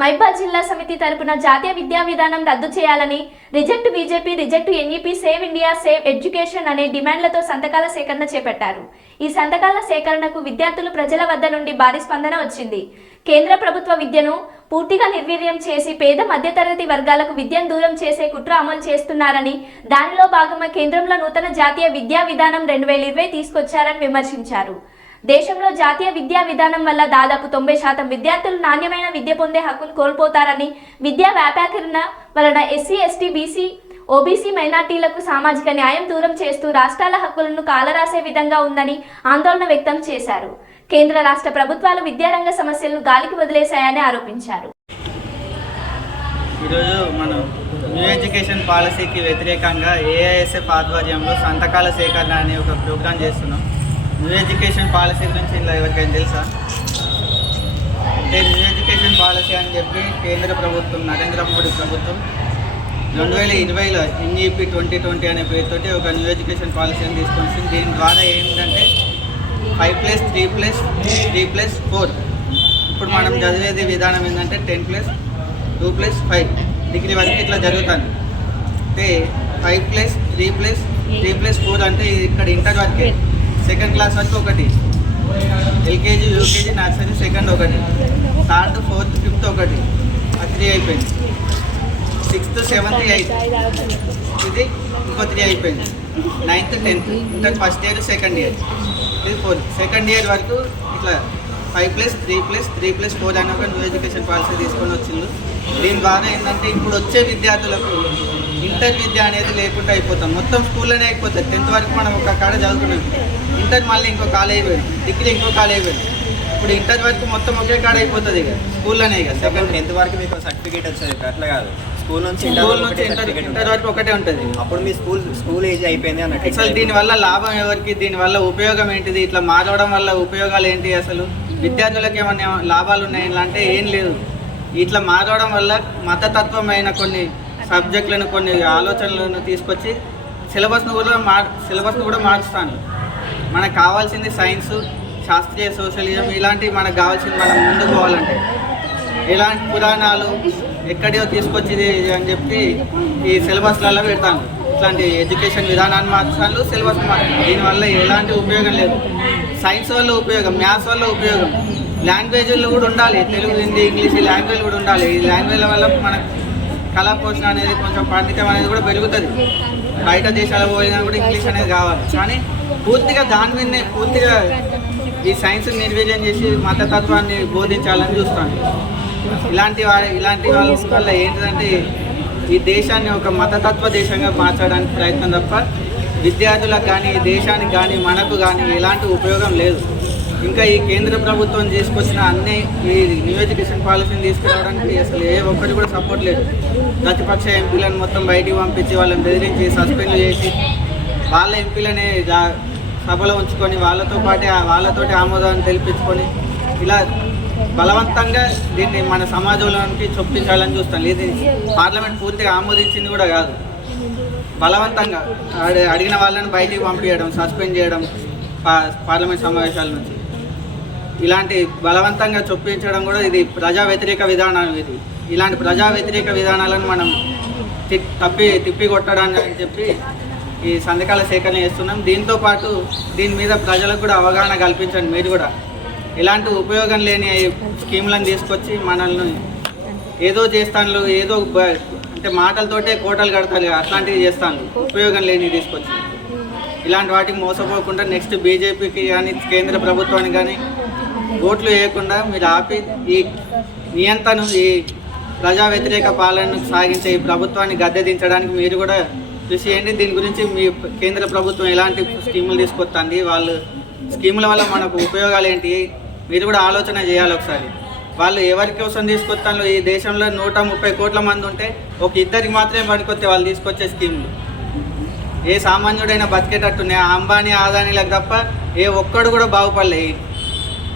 మైబా జిల్లా సమితి తరపున జాతీయ విద్యా విధానం రద్దు చేయాలని reject BJP reject NEP save India save education అనే డిమాండ్లతో సంతకాల సేకరణ చేపట్టారు. ఈ సంతకాల సేకరణకు విద్యార్థులు ప్రజల వద్ద నుండి భారీ స్పందన వచ్చింది. కేంద్ర ప్రభుత్వ విద్యను పూర్తిగా నిర్వీర్యం చేసి పేద మధ్యతరగతి వర్గాలకు విద్యను దూరం చేసే కుట్ర అమలు చేస్తున్నారని దానిలో భాగంగా కేంద్రంలో నూతన జాతీయ విద్యా విధానం రెండు వేల ఇరవై తీసుకొచ్చారని విమర్శించారు. దేశంలో జాతీయ విద్యా విధానం వల్ల దాదాపు తొంభై శాతం విద్యార్థులు నాణ్యమైన విద్య పొందే హక్కును కోల్పోతారని విద్యా వ్యాపాకరణ వలన ఎస్సీ ఎస్టీ బీసీ ఓబీసీ మైనార్టీలకు సామాజిక న్యాయం దూరం చేస్తూ రాష్ట్రాల హక్కులను కాలరాసే విధంగా ఉందని ఆందోళన వ్యక్తం చేశారు. కేంద్ర రాష్ట్ర ప్రభుత్వాలు విద్యారంగ సమస్యలను గాలికి వదిలేశాయని ఆరోపించారు. ఈరోజు మనం న్యూ ఎడ్యుకేషన్ పాలసీకి వ్యతిరేకంగా ఏఐఎస్ఎఫ్ ఆధ్వర్యంలో సంతకాల సేకరణ అనే ఒక ప్రోగ్రాం చేస్తున్నాం. న్యూ ఎడ్యుకేషన్ పాలసీ గురించి ఇలా ఎవరికైనా తెలుసా? అంటే న్యూ ఎడ్యుకేషన్ పాలసీ అని చెప్పి కేంద్ర ప్రభుత్వం నరేంద్ర మోడీ ప్రభుత్వం రెండు వేల ఇరవైలో ఎన్ఈపి ట్వంటీ ట్వంటీ అనే పేరుతోటి ఒక న్యూ ఎడ్యుకేషన్ పాలసీని తీసుకొని వచ్చింది. దీని ద్వారా ఏంటంటే five plus three plus three plus four. ఇప్పుడు మనం చదివేది విధానం ఏంటంటే ten plus two plus five. Degree వరకు ఇట్లా జరుగుతుంది. అంటే five plus three plus three plus four అంటే ఇక్కడ ఇంటర్ వరకే. సెకండ్ క్లాస్ వరకు ఒకటి. ఎల్కేజీ యూకేజీ నర్సరీ సెకండ్ ఒకటి. థర్డ్ ఫోర్త్ ఫిఫ్త్ ఒకటి. త్రీ అయిపోయింది. సిక్స్త్ సెవెంత్ ఎయిత్ ఇది ఇంకో త్రీ అయిపోయింది. నైన్త్ టెన్త్ ఇంకా ఫస్ట్ ఇయర్ సెకండ్ ఇయర్ ఇది ఫోర్త్ సెకండ్ ఇయర్ వరకు ఇట్లా five plus three plus three plus four అనే ఒక న్యూ ఎడ్యుకేషన్ పాలసీ తీసుకొని వచ్చింది దీని ద్వారా ఏంటంటే ఇప్పుడు వచ్చే విద్యార్థులకు ఇంటర్ విద్య అనేది లేకుండా అయిపోతాం. మొత్తం స్కూల్లోనే అయిపోతుంది టెన్త్ వరకు మనం ఒక కాడ చదువుకున్నాం. ఇంటర్ మళ్ళీ ఇంకో కాలేజ్ పోయింది డిగ్రీ ఇంకో కాలేజ్ పోయింది ఇప్పుడు ఇంటర్ వరకు మొత్తం ఒకే కాడ అయిపోతుంది ఇక. స్కూల్లోనే ఇక. సెకండ్ టెన్త్ వరకు మీకు సర్టిఫికేట్ వచ్చేది అట్లా కాదు. స్కూల్ నుంచి ఇంటర్ స్కూల్ నుంచి ఇంటర్. వరకు ఒకటే ఉంటుంది. అప్పుడు మీ స్కూల్ స్కూల్ ఏజ్ అయిపోయింది అన్నట్టు అసలు దీనివల్ల లాభం ఎవరికి? దీనివల్ల ఉపయోగం ఏంటిది? ఇట్లా మారవడం వల్ల ఉపయోగాలు ఏంటి అసలు? విద్యార్థులకు ఏమైనా లాభాలు ఉన్నాయి? ఇలా అంటే ఏం లేదు. ఇట్లా మారవడం వల్ల మతతత్వమైన కొన్ని సబ్జెక్టులను కొన్ని ఆలోచనలను తీసుకొచ్చి సిలబస్ను కూడా మార్ సిలబస్ను కూడా మార్చుతాను. మనకు కావాల్సింది సైన్స్ శాస్త్రీయ సోషలిజం ఇలాంటివి మనకు కావాల్సింది మనం ముందుకు పోవాలంటే. ఇలాంటి పురాణాలు ఎక్కడియో తీసుకొచ్చింది అని చెప్పి ఈ సిలబస్లలో పెడతాను. ఇట్లాంటి ఎడ్యుకేషన్ విధానాన్ని మార్చాలు సిలబస్ మార్చాలి దీనివల్ల ఎలాంటి ఉపయోగం లేదు. సైన్స్ వల్ల ఉపయోగం మ్యాథ్స్ వల్ల ఉపయోగం. లాంగ్వేజ్లు కూడా ఉండాలి. తెలుగు హిందీ ఇంగ్లీష్ ఈ లాంగ్వేజ్ కూడా ఉండాలి. ఈ లాంగ్వేజ్ వల్ల మనకు కళా పోషణ అనేది కొంచెం పాండిత్యం అనేది కూడా పెరుగుతుంది. బయట దేశాలకు పోయినా కూడా ఇంగ్లీష్ అనేది కావాలి. కానీ పూర్తిగా దాని మీదనే పూర్తిగా ఈ సైన్స్ నిర్వీర్యం చేసి మతతత్వాన్ని బోధించాలని చూస్తాను. ఇలాంటి వారి ఇలాంటి వాళ్ళ వల్ల ఏంటంటే ఈ దేశాన్ని ఒక మతతత్వ దేశంగా మార్చడానికి ప్రయత్నం తప్ప విద్యార్థులకు కానీ దేశానికి కానీ మనకు కానీ ఎలాంటి ఉపయోగం లేదు. ఇంకా ఈ కేంద్ర ప్రభుత్వం తీసుకొచ్చిన అన్ని ఈ న్యూ ఎడ్యుకేషన్ పాలసీని తీసుకురావడానికి అసలు ఏ ఒక్కరు కూడా సపోర్ట్ లేదు. ప్రతిపక్ష ఎంపీలను మొత్తం బయటికి పంపించి వాళ్ళని బెదిరించి సస్పెండ్ చేసి వాళ్ళ ఎంపీలనే సభలో ఉంచుకొని వాళ్ళతో పాటే ఆ- వాళ్ళతోటి ఆమోదాన్ని తెలిపించుకొని ఇలా బలవంతంగా దీన్ని మన సమాజంలోనికి చొప్పించాలని చూస్తాం. ఇది పార్లమెంట్ పూర్తిగా ఆమోదించింది కూడా కాదు. బలవంతంగా అడి- అడిగిన వాళ్ళని బయటికి పంపించడం సస్పెండ్ చేయడం పార్లమెంట్ సమావేశాల నుంచి. ఇలాంటి బలవంతంగా చొప్పించడం కూడా ఇది ప్రజా వ్యతిరేక విధానం ఇది. ఇలాంటి ప్రజా వ్యతిరేక విధానాలను మనం తి- తప్పి తిప్పి కొట్టడానికి అని చెప్పి ఈ సంతకాల సేకరణ చేస్తున్నాం. దీంతో పాటు దీని మీద ప్రజలకు కూడా అవగాహన కల్పించండి మీరు కూడా. ఇలాంటి ఉపయోగం లేని స్కీమ్లను తీసుకొచ్చి మనల్ని ఏదో చేస్తాను ఏదో అంటే మాటలతోటే కోటలు కడతారు అట్లాంటివి చేస్తాను ఉపయోగం లేని తీసుకొచ్చి. ఇలాంటి వాటికి మోసపోకుండా నెక్స్ట్ బీజేపీకి కానీ కేంద్ర ప్రభుత్వానికి కానీ ఓట్లు వేయకుండా మీరు ఆపి ఈ నియంత్రణ ఈ ప్రజా వ్యతిరేక పాలనను సాగించే ఈ ప్రభుత్వాన్ని గద్దె దించడానికి మీరు కూడా కృషి చేయండి. దీని గురించి మీ కేంద్ర ప్రభుత్వం ఎలాంటి స్కీములు తీసుకొస్తుంది వాళ్ళు స్కీముల వల్ల మనకు ఉపయోగాలు ఏంటి మీరు కూడా ఆలోచన చేయాలి ఒకసారి. వాళ్ళు ఎవరి కోసం తీసుకొస్తాను ఈ దేశంలో నూట ముప్పై కోట్ల మంది ఉంటే ఒక ఇద్దరికి మాత్రమే పనికొస్తే వాళ్ళు తీసుకొచ్చే స్కీములు. ఏ సామాన్యుడైనా బతికేటట్టున్నాయి. ఆ అంబానీ ఆదానీలకు తప్ప ఏ ఒక్కడు కూడా బాగుపడలే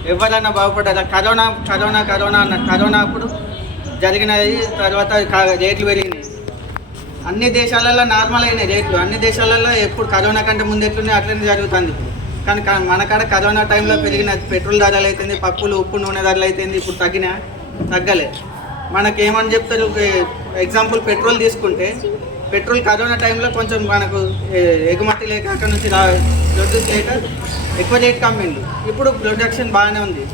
ఎవరైనా బాగుపడ్డారు? కరోనా కరోనా కరోనా అన్న కరోనా అప్పుడు జరిగినది తర్వాత రేట్లు పెరిగినాయి. అన్ని దేశాలలో నార్మల్ అయినాయి రేట్లు. అన్ని దేశాలలో ఎప్పుడు కరోనా కంటే ముందు ఎట్లున్నాయి అట్లనే జరుగుతుంది కానీ కా- మన కాడ కరోనా టైంలో పెరిగిన పెట్రోల్ ధరలు అవుతుంది పప్పులు ఉప్పు నూనె ధరలు అవుతుంది ఇప్పుడు తగ్గినా తగ్గలేదు మనకేమని చెప్తారు? ఎగ్జాంపుల్ పెట్రోల్ తీసుకుంటే పెట్రోల్ కరోనా టైంలో కొంచెం మనకు ఎగుమతి లేక అక్కడ నుంచి రా ప్రొడ్యూస్ లేక ఎక్కువ రేట్ కమ్మిండు. ఇప్పుడు ప్రొడక్షన్ బాగానే ఉంది.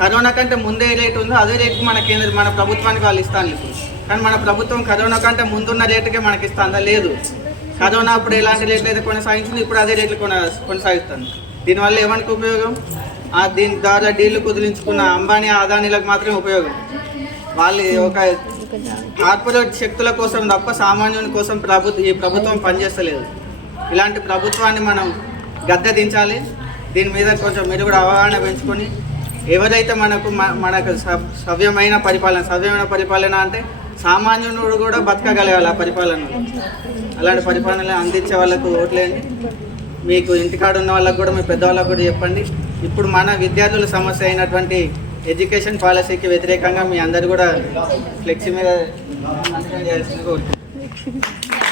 కరోనా కంటే ముందే రేట్ ఉందో అదే రేటుకి మన కేంద్ర మన ప్రభుత్వానికి వాళ్ళు ఇస్తాను ఇప్పుడు. కానీ మన ప్రభుత్వం కరోనా కంటే ముందున్న రేటుకే మనకి ఇస్తుందా? లేదు. కరోనా అప్పుడు ఎలాంటి రేట్లు అయితే కొనసాగించింది ఇప్పుడు అదే రేట్లు కొన కొనసాగిస్తాను దీనివల్ల ఏమనికి ఉపయోగం? దీని ద్వారా డీళ్ళు కుదిలించుకున్న అంబానీ అదానీలకు మాత్రమే ఉపయోగం. వాళ్ళు ఒక కార్పొరేట్ శక్తుల కోసం తప్ప సామాన్యుని కోసం ప్రభుత్వం ఈ ప్రభుత్వం పనిచేస్తలేదు. ఇలాంటి ప్రభుత్వాన్ని మనం గద్దె దించాలి. దీని మీద కొంచెం మీరు కూడా అవగాహన పెంచుకొని ఎవరైతే మనకు మనకు సవ్యమైన పరిపాలన సవ్యమైన పరిపాలన అంటే సామాన్యుడు కూడా బతకగలగాలి ఆ పరిపాలన అలాంటి పరిపాలన అందించే వాళ్ళకు ఓట్లేండి మీకు ఇంటికాడ ఉన్న వాళ్ళకు కూడా మీ పెద్దవాళ్ళకు కూడా చెప్పండి. ఇప్పుడు మన విద్యార్థుల సమస్య అయినటువంటి ఎడ్యుకేషన్ పాలసీకి వ్యతిరేకంగా మీ అందరు కూడా ఫ్లెక్సీ మీద మంచిగా కోరుకుంటున్నాను.